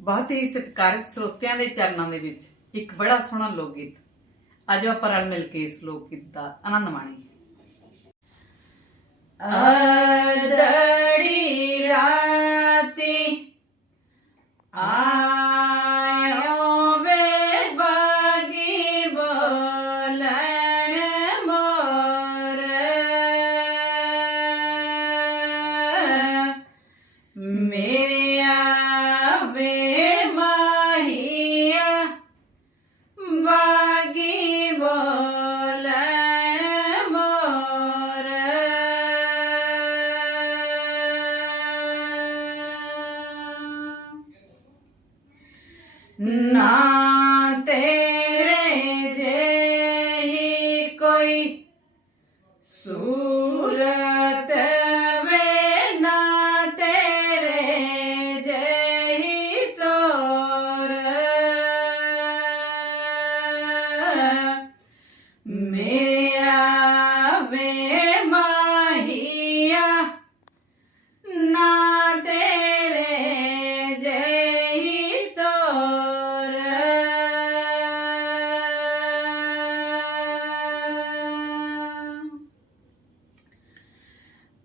ਬਹੁਤ ਹੀ ਸਤਿਕਾਰਿਤ ਸਰੋਤਿਆਂ ਦੇ ਚਰਨਾਂ ਦੇ ਵਿੱਚ ਇੱਕ ਬੜਾ ਸੋਹਣਾ ਲੋਕ ਗੀਤ ਆਜੋ ਆਪਾਂ ਰਲ ਮਿਲ ਕੇ ਇਸ ਲੋਕ ਗੀਤ ਦਾ ਆਨੰਦ ਮਾਣੀਏ। ਅਦੜੀ So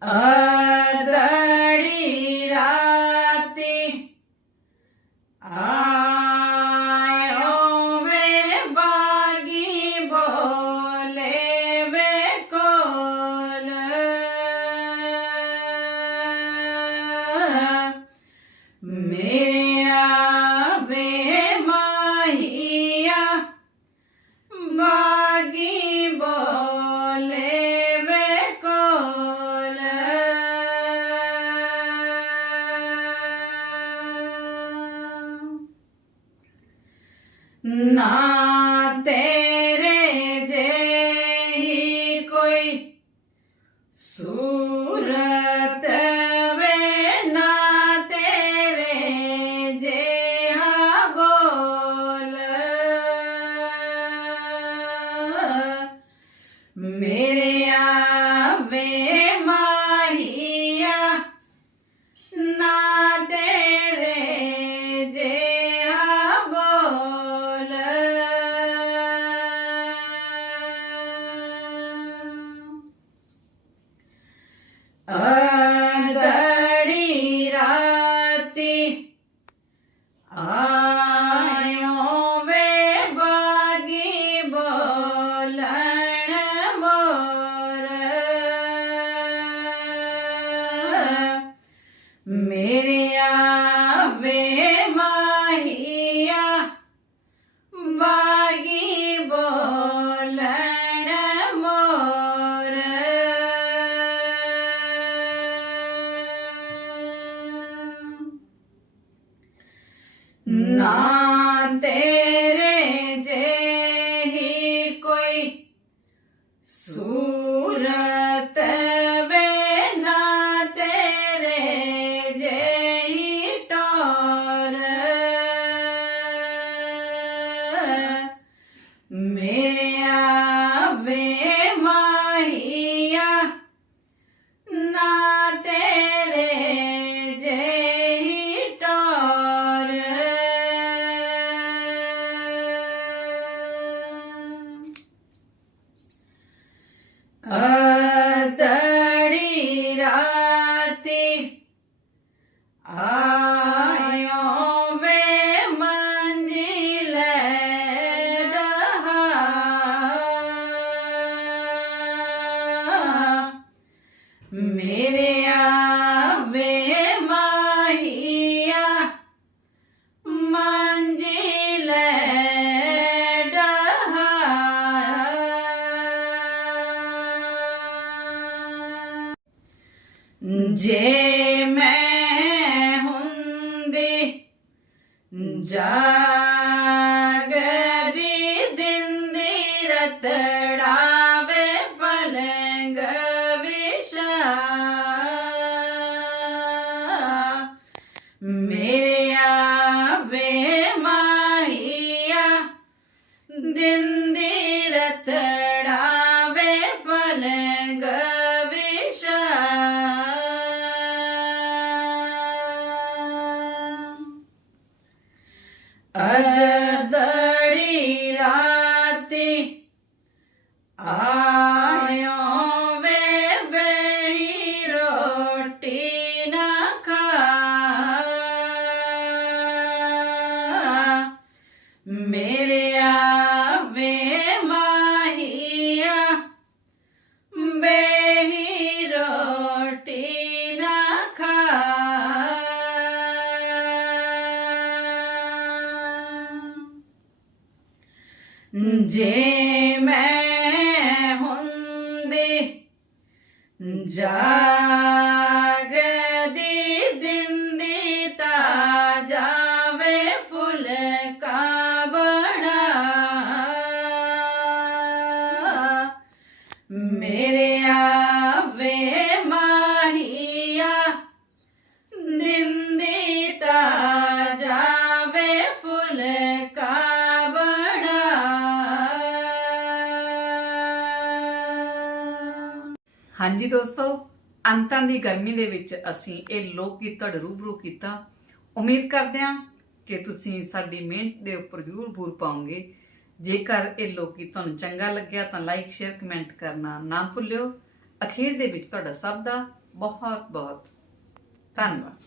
ਅਦੜੀ ਰਾਤੀ ਆਇਓ ਬੋਲੇ ਵੇ ਕੋਲ ਮੇਰੇ ਆਵੇ ਮਾਹੀਆ नाते नाते Já ਆਇਓ ਵੇ ਬੇਹੀ ਰੋਟੀ ਮੇਰੇ ਆਵੇ ਮਾਹੀਆ ਬੇਹੀ ਰੋਟੀ ਨਾ ਮੇਰੇ ਆਵੇ ਮਾਹੀਆ ਦਿੰਦੀ ਤਾਂ ਜਾਵੇ ਫੁੱਲ ਕਾ ਹਾਂਜੀ ਦੋਸਤੋ, ਅੰਤਾਂ ਦੀ ਗਰਮੀ ਦੇ ਵਿੱਚ ਅਸੀਂ ਇਹ ਲੋਕ ਗੀਤ ਤੁਹਾਡੇ ਰੂਬਰੂ ਕੀਤਾ। ਉਮੀਦ ਕਰਦੇ ਹਾਂ ਕਿ ਤੁਸੀਂ ਸਾਡੀ ਮਿਹਨਤ ਦੇ ਉੱਪਰ ਜ਼ਰੂਰ ਬੂਰ ਪਾਓਗੇ। ਜੇਕਰ ਇਹ ਲੋਕ ਤੁਹਾਨੂੰ ਚੰਗਾ ਲੱਗਿਆ ਤਾਂ ਲਾਈਕ ਸ਼ੇਅਰ ਕਮੈਂਟ ਕਰਨਾ ਨਾ ਭੁੱਲਿਓ। ਅਖੀਰ ਦੇ ਵਿੱਚ ਤੁਹਾਡਾ ਸਭ ਦਾ ਬਹੁਤ ਬਹੁਤ ਧੰਨਵਾਦ।